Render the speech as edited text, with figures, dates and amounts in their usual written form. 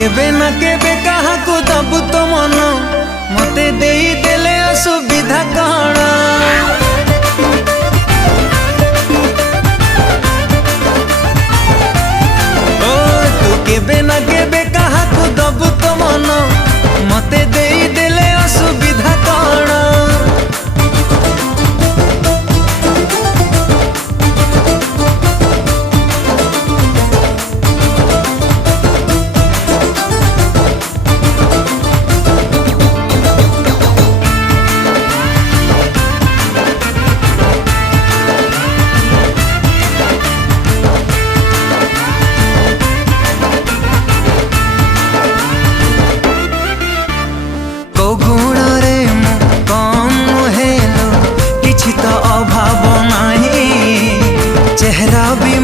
केबे ना केबे कहा को दबु तो मन मते देई देले असुविधा कण ओ तू केबे ना केबे कहा को दबु तो मन मते देई देले असुविधा कण तो अभाव नहीं चेहरा भी